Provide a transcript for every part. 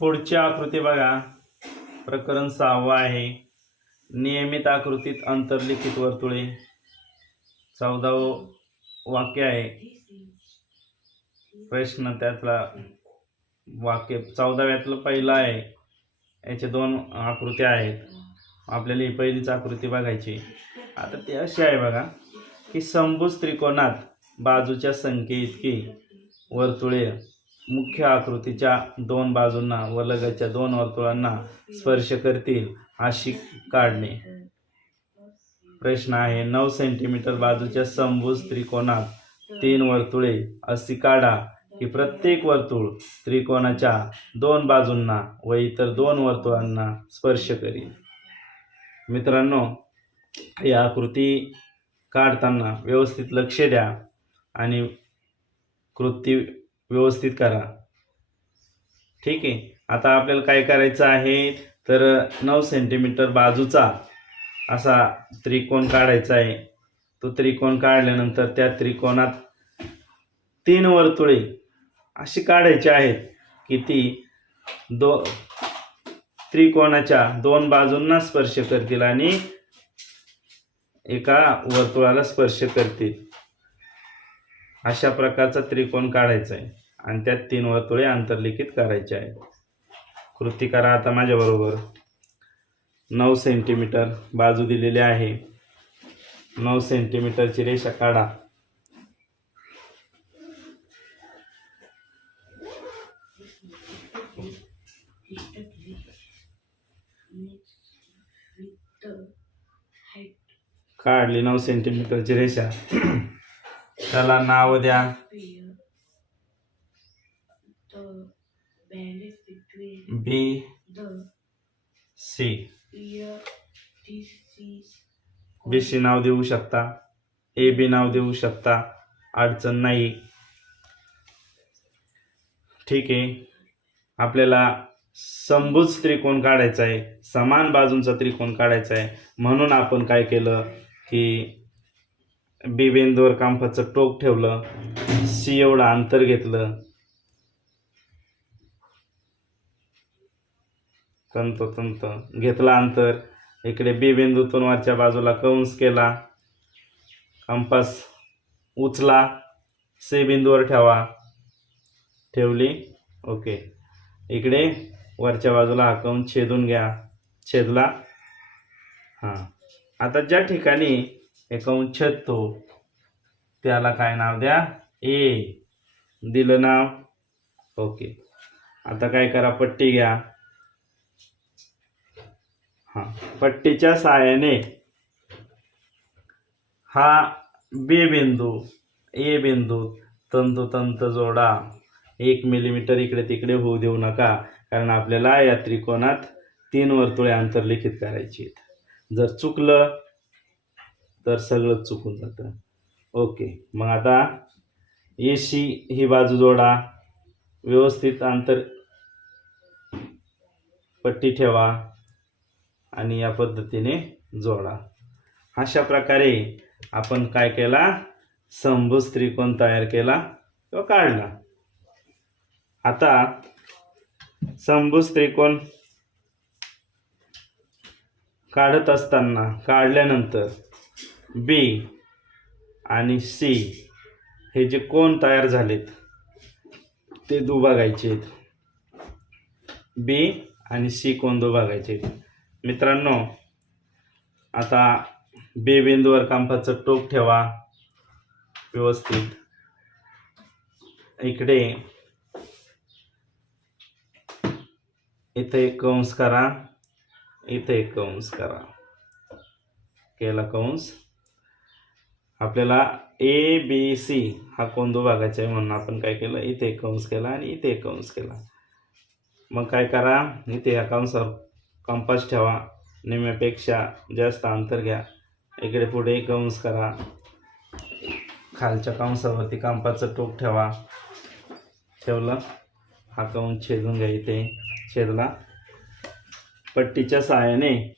पुढची आकृती बघा. प्रकरण सहावं आहे. नियमित आकृतीत अंतर्लिखित वर्तुळे. चौदावं वाक्य आहे. प्रश्न त्यातला वाक्य चौदाव्यातलं पहिलं आहे. याचे दोन आकृत्या आहेत. आपल्याला ही पहिलीच आकृती बघायची. आता ती अशी आहे बघा की समभुज त्रिकोणात बाजूच्या संख्ये इतकी वर्तुळे. मुख्य आकृतीच्या दोन बाजूंना व लगतच्या दोन वर्तुळांना स्पर्श करतील अशी काढणे. प्रश्न आहे नऊ सेंटीमीटर बाजूच्या समभुज त्रिकोणात तीन वर्तुळे अशी काढा की प्रत्येक वर्तुळ त्रिकोणाच्या दोन बाजूंना व इतर दोन वर्तुळांना स्पर्श करील. मित्रांनो ही आकृती काढताना व्यवस्थित लक्ष द्या आणि कृती व्यवस्थित करा. ठीक आहे. आता आपल्याला काय करायचं आहे? तर नऊ सेंटीमीटर बाजूचा असा त्रिकोण काढायचा आहे. तो त्रिकोण काढल्यानंतर त्या त्रिकोणात तीन वर्तुळे अशी काढायची आहेत की ती दो त्रिकोणाच्या दोन बाजूंना स्पर्श करतील आणि एका वर्तुळाला स्पर्श करतील. अशा प्रकारचा त्रिकोण काढायचा आहे. आणि त्यात तीन वर्तुळे आंतरलिखित करायचे आहेत. कृती करा आता माझ्याबरोबर. नऊ सेंटीमीटर बाजू दिलेली आहे. नऊ सेंटीमीटरची रेषा काढा. काढली नऊ सेंटीमीटरची रेषा. त्याला नाव द्या. बी सी नाव देऊ शकता ए बी नाव देऊ शकता अडचण नाही. ठीक आहे. आपल्याला समभुज त्रिकोण काढायचा आहे समान बाजूंचा त्रिकोण काढायचा आहे. म्हणून आपण काय केलं की बी बिंदूवर कांफाचं टोक ठेवलं सी एवढं अंतर घेतलं. तंतोतंत घेतला अंतर. इकडे बी बिंदूतून वरच्या बाजूला कंस केला. कंपास उचला. सी बिंदूवर ठेवा. ठेवली. ओके. इकडे वरच्या बाजूला हा कंस छेदून घ्या. छेदला. हां. आता ज्या ठिकाणी हे कंस छेदतो त्याला काय नाव द्या? ए. दिलं नाव. ओके. आता काय करा? पट्टी घ्या. हां. पट्टीच्या साहाय्याने हा बी बिंदू ए बिंदू तंतोतंत जोडा. एक मिलीमीटर इकडे तिकडे होऊ देऊ नका कारण आपल्याला या त्रिकोणात तीन वर्तुळे आंतरलिखित करायची आहेत. जर चुकलं तर सगळं चुकून जातं. ओके मग आता ए सी ही बाजू जोडा. व्यवस्थित अंतर पट्टी ठेवा. आणि या पद्धतीने जोडा. अशा प्रकारे आपण काय केला? समभुज त्रिकोण तयार केला किंवा काढला. आता समभुज त्रिकोण काढत असताना काढल्यानंतर बी आणि सी हे जे कोण तयार झालेत ते दुभागायचे आहेत. बी आणि सी कोण दुभागायचे आहेत? मित्रांनो आता बे बिंदूवर कांपाचं टोक ठेवा. व्यवस्थित. इकडे. इथे एक कंस करा. इथे एक कंस करा. केला कंस. आपल्याला ए बी सी हा कोण दुभागाचा आहे म्हणून आपण काय केलं? इथे एक कंस केला आणि इथे एक कंस केला. मग काय करा? इथे ह्या कंसावर कंपास ठेवा. निम्यापेक्षा जास्त अंतर घ्या. इकडे पुढे कंस करा. खालच्या कंसावरती कंपाचं टोक ठेवा. ठेवलं. हा कंस छेदून घ्या इथे. छेदला. पट्टीच्या सहाय्याने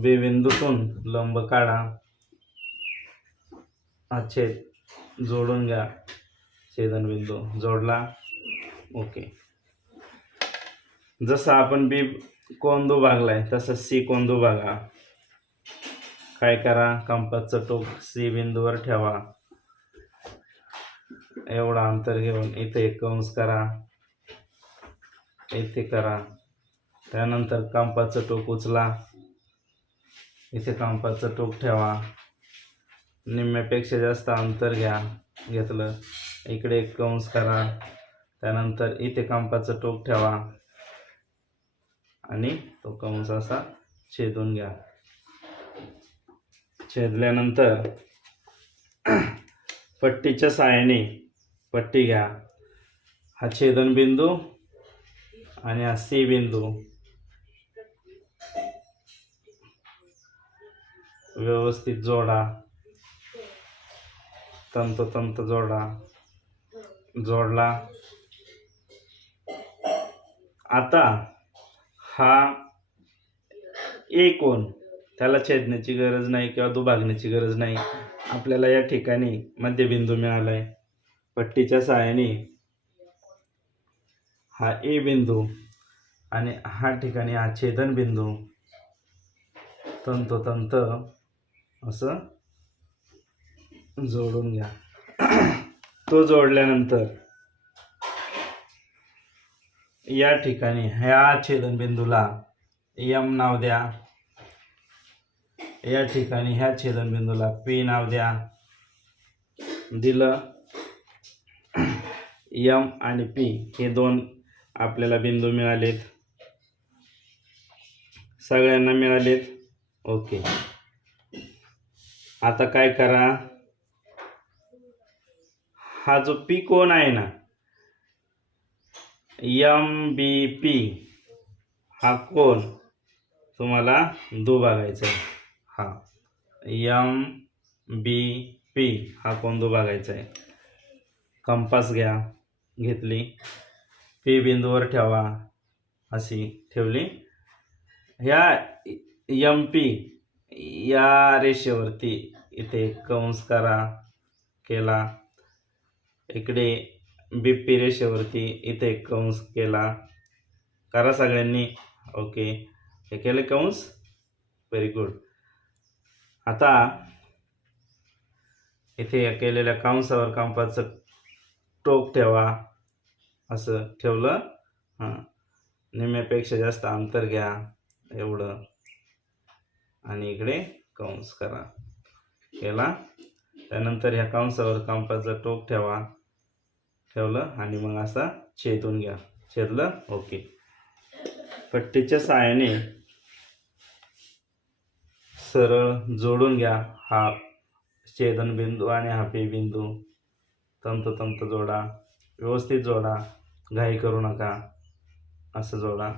बेबिंदूतून लंब काढा. हा छेद जोडून घ्या. छेदनबिंदू जोडला. ओके. जसं आपण बी कोंदू दुभागलाय तसं सी कोंदू दुभागा काय करा? कंपासचं टोक सी बिंदूवर ठेवा. एवढं अंतर घेऊन इथे एक कंस करा. इथे करा. त्यानंतर कंपासचं टोक उचला. इथे कंपासचं टोक ठेवा. निम्म्यापेक्षा जास्त अंतर घ्या. घेतलं. इकडे एक कंस करा. त्यानंतर इथे कंपाचं टोक ठेवा. आणि तो कंस असा छेदून घ्या. छेदल्यानंतर पट्टीच्या साहाय्याने पट्टी घ्या. हा छेदन बिंदू आणि हा सी बिंदू. व्यवस्थित जोडा. तंतोतंत जोडा. जोडला. आता हा एकोण कोण? त्याला छेदण्याची गरज नाही किंवा दुभागण्याची गरज नाही. आपल्याला या ठिकाणी मध्यबिंदू मिळाला आहे पट्टीच्या सहाय्याने हा ए बिंदू आणि हा ठिकाणी हा छेदन बिंदू तंतोतंत असं जोडून घ्या. तो जोडल्यानंतर या ठिकाणी ह्या छेदनबिंदूला यम नाव द्या. या ठिकाणी ह्या छेदनबिंदूला पी नाव द्या. दिलं. यम आणि पी हे दोन आपल्याला बिंदू मिळालेत. सगळ्यांना मिळालेत. ओके. आता काय करा? हा जो पी कोण आहे ना एम बी पी हा कोण? तुम्हाला दुभागायचा आहे. हा. यम बी पी हा कोण दुभागायचा बघायचा आहे? कंपास घ्या घेतली. पी बिंदूवर ठेवा अशी ठेवली. ह्या यम पी या रेषेवरती इथे कंस करा केला. इकडे बीपी रेषेवरती इथे एक कंस केला. करा सगळ्यांनी. ओके. हे केले कंस? व्हेरी गुड आता इथे या केलेल्या कंसावर कंपाचं टोक ठेवा. असं ठेवलं. हां. निम्म्यापेक्षा जास्त अंतर घ्या. एवढं. आणि इकडे कंस करा. केला. त्यानंतर ह्या कंसावर कंपाचं टोक ठेवा. ठेवलं आणि मग असा छेदून घ्या. छेदलं? ओके. पट्टीच्या साहाय्याने सरळ जोडून घ्या हा छेदन बिंदू आणि हा पे बिंदू. तंतोतंत जोडा. व्यवस्थित जोडा. घाई करू नका. असं जोडा.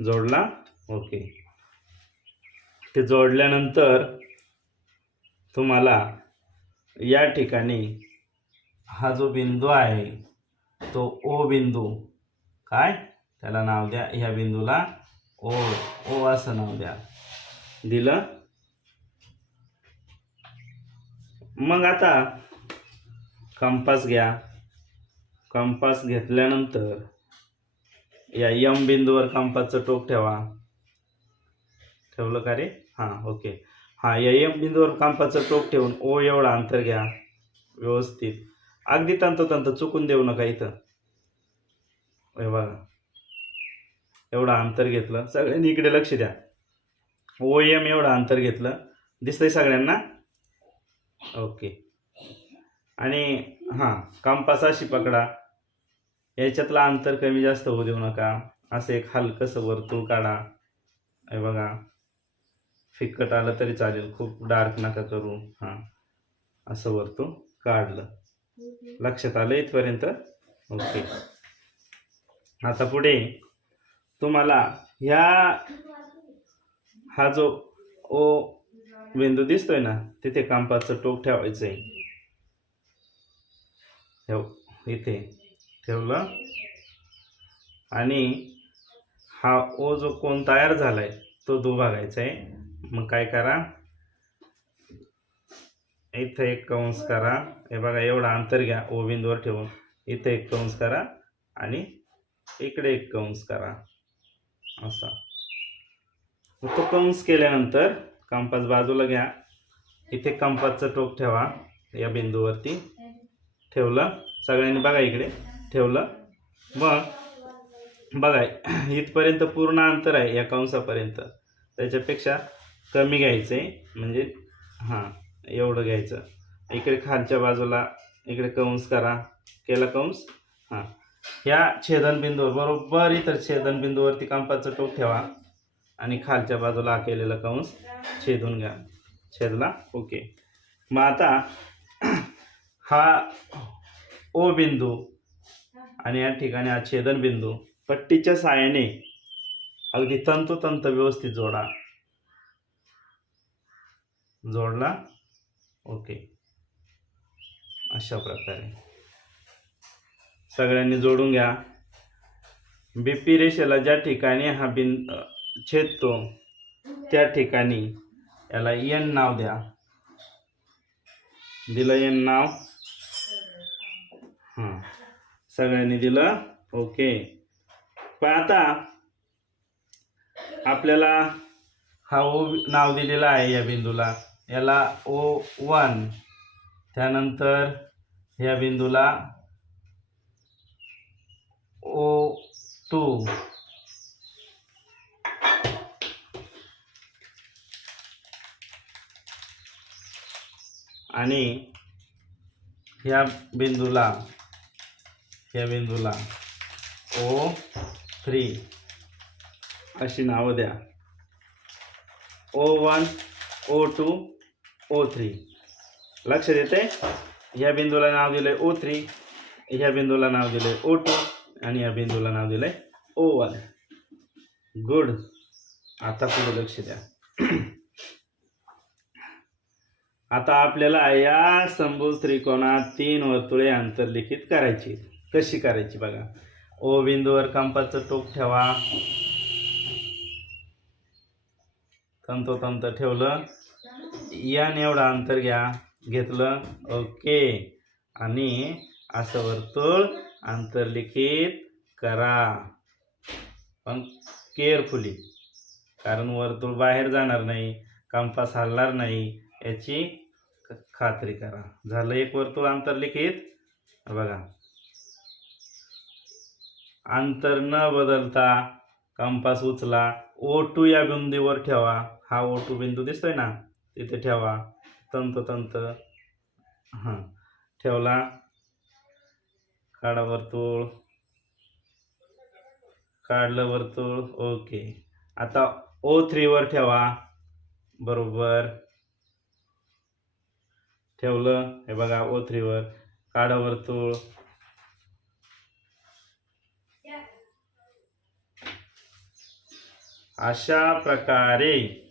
जोडला? ओके. ते जोडल्यानंतर तुम्हाला या ठिकाणी हा जो बिंदू आहे तो ओ बिंदू. काय? त्याला नाव द्या. ह्या बिंदूला ओ ओ असं नाव द्या. दिलं? मग आता कंपास घ्या. कंपास घेतल्यानंतर या यम बिंदूवर कंपासचं टोक ठेवा. ठेवलं का रे? हां ओके. हां या यम बिंदूवर कंपासचं टोक ठेवून ओ एवढा अंतर घ्या. व्यवस्थित. अगदी तंतोतंत चुकून देऊ नका इथं. हे बघा. एवढं अंतर घेतलं. सगळ्यांनी इकडे लक्ष द्या. ओ एम एवढं अंतर घेतलं. दिसतंय सगळ्यांना? ओके. आणि हां कंपास अशी पकडा. याच्यातलं अंतर कमी जास्त होऊ देऊ नका. असं एक हलकंसं वर्तुळ काढा. हे बघा. फिक्कट आलं तरी चालेल. खूप डार्क नका करू. हां. असं वर्तुळ काढलं. लक्षात आलं इथपर्यंत? ओके. आता पुढे तुम्हाला ह्या हा जो ओ बिंदू दिसतोय ना तिथे कांपाचं टोक ठेवायचं आहे ठेव इथे ठेवलं. आणि हा ओ जो कोण तयार झालाय तो दुभागायचा आहे मग काय करा? इथं एक कंस करा. हे बघा एवढा अंतर घ्या. ओबिंदवर ठेवून इथं एक कंस करा आणि इकडे एक कंस करा. असा. तो कंस केल्यानंतर कंपास बाजूला घ्या. इथे कंपासचं टोक ठेवा. या बिंदूवरती ठेवलं. सगळ्यांनी बघा इकडे. ठेवलं. मग बघा इथपर्यंत पूर्ण अंतर आहे या कंसापर्यंत. त्याच्यापेक्षा कमी घ्यायचं आहे म्हणजे हां. एवढं घ्यायचं. इकडे खालच्या बाजूला इकडे कंस करा. केला कंस? हां. ह्या छेदनबिंदूवर बरोबर इतर छेदनबिंदूवरती कांपाचं टोक ठेवा. आणि खालच्या बाजूला केलेला कंस छेदून घ्या. छेदला? ओके. मग आता हा ओ बिंदू आणि या ठिकाणी हा छेदनबिंदू पट्टीच्या साहाय्याने अगदी तंतोतंत व्यवस्थित जोडा. जोडला. ओके. अशा प्रकारे. सगळ्यांनी जोडून घ्या. बीपी रेषेला ज्या ठिकाणी हा बिन छेदतो त्या ठिकाणी याला एन नाव द्या. दिलं एन नाव? हां. सगळ्यांनी दिलं? ओके. पण आता आपल्याला हा ओ नाव दिलेला आहे या बिंदूला. याला ओ वन त्यानंतर ह्या बिंदूला ओ टू आणि ह्या बिंदूला ह्या बिंदूला ओ थ्री अशी नावं द्या. O one O two O three लक्ष देते. ह्या बिंदूला नाव दिलंय ओ थ्री ह्या बिंदूला नाव दिलंय ओ टू आणि या बिंदूला नाव दिलंय ओ वन गुड आता पुढे लक्ष द्या. आता आपल्याला या संभू त्रिकोणात तीन वर्तुळे अंतर्लिखित करायची कशी करायची बघा. ओ बिंदूवर कंपाचं टोक ठेवा. तंतोतंत ठेवलं. यान एवढा अंतर घ्या घेतलं ओके. आणि असं वर्तुळ आंतरलिखित करा. पण केअरफुली कारण वर्तुळ बाहेर जाणार नाही कंपास हलणार नाही याची खात्री करा. झालं एक वर्तुळ आंतरलिखित? बघा. अंतर न बदलता कंपास उचला. ओ टू या बिंदूवर ठेवा. हा ओ टू बिंदू दिसतोय ना? तिथे ठेवा. तंतोतंत हां. ठेवला. काढा वर्तुळ. काढलं वर्तुळ. ओके. आता ओ थ्रीवर ठेवा. बरोबर. ठेवलं. हे बघा ओ थ्रीवर काढा वर्तुळ. अशा प्रकारे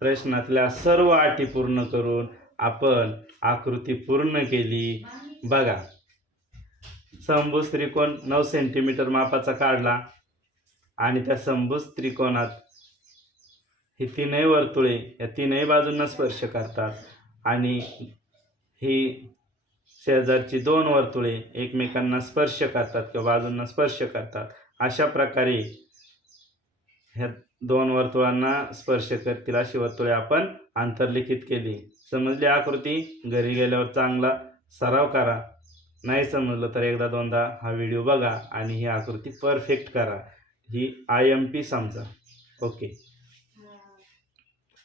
प्रश्नातल्या सर्व अटी पूर्ण करून आपण आकृती पूर्ण केली. बघा. समभुज त्रिकोण नऊ सेंटीमीटर मापाचा काढला. आणि त्या समभुज त्रिकोणात ही तीनही वर्तुळे या तीनही बाजूंना स्पर्श करतात. आणि ही शेजारची दोन वर्तुळे एकमेकांना स्पर्श करतात किंवा बाजूंना स्पर्श करतात. अशा प्रकारे ह्या दोन वर्तुळांना स्पर्श करतील अशी वर्तुळे आपण आंतरलिखित केली. समजली आकृती घरी गेल्यावर चांगला सराव करा. नाही समजलं तर एकदा दोनदा हा व्हिडिओ बघा आणि ही आकृती परफेक्ट करा. ही आय एम पी समजा. ओके.